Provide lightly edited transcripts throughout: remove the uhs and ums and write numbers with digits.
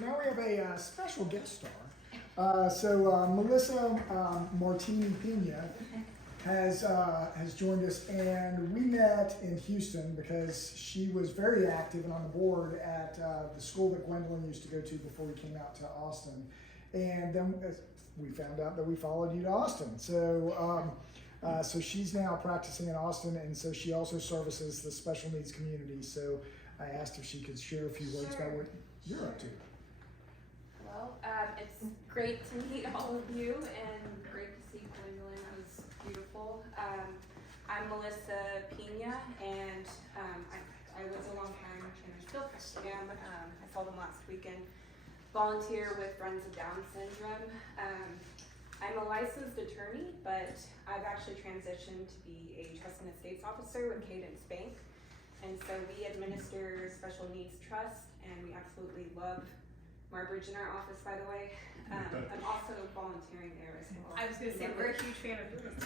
now we have a special guest star. Melissa Martini Pina has joined us, and we met in Houston because she was very active and on the board at the school that Gwendolyn used to go to before we came out to Austin. And then we found out that we followed you to Austin. So she's now practicing in Austin, and so she also services the special needs community. So I asked if she could share a few words about what you're up to. Well, it's great to meet all of you and great to see Gwendolyn. It was beautiful. I'm Melissa Pina, and I was a long time, and I still am, I saw them last weekend, volunteer with Friends of Down Syndrome. I'm a licensed attorney, but I've actually transitioned to be a trust and estates officer with Cadence Bank. And so we administer special needs trust, and we absolutely love Marbridge in our office, by the way. I'm also volunteering there as well. I was going to say, we're a huge fan of yours.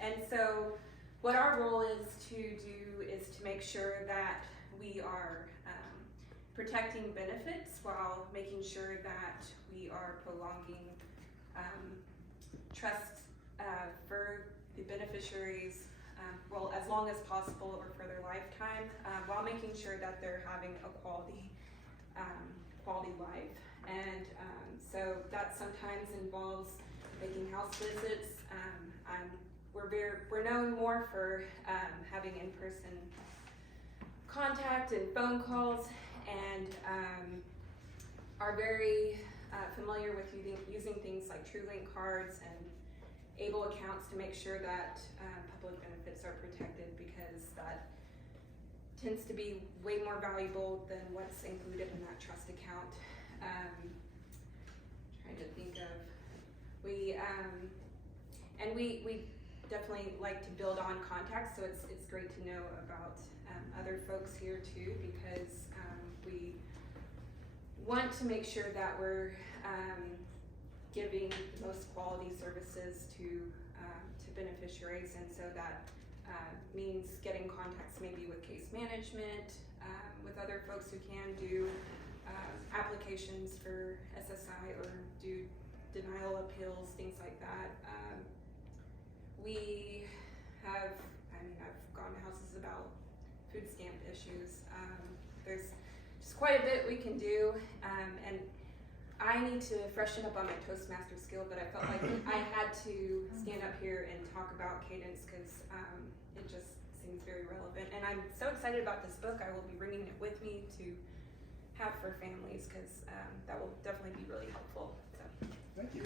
And so what our role is to do is to make sure that we are protecting benefits while making sure that we are prolonging trust for the beneficiaries well, as long as possible or for their lifetime, while making sure that they're having a quality life. And so that sometimes involves making house visits. We're known more for having in-person contact and phone calls, and are very familiar with using things like TrueLink cards and ABLE accounts to make sure that public benefits are protected, because that tends to be way more valuable than what's included in that trust account. Trying to think of, we definitely like to build on contacts, so it's great to know about other folks here too, because we want to make sure that we're giving the most quality services to beneficiaries, and so that means getting contacts maybe with case management, with other folks who can do applications for SSI or do denial appeals, things like that. I've gone to houses about food stamp issues. There's just quite a bit we can do, and I need to freshen up on my Toastmaster skill, but I felt like I had to stand up here and talk about Cadence because it just seems very relevant. And I'm so excited about this book. I will be bringing it with me to have for families, because that will definitely be really helpful. So. Thank you.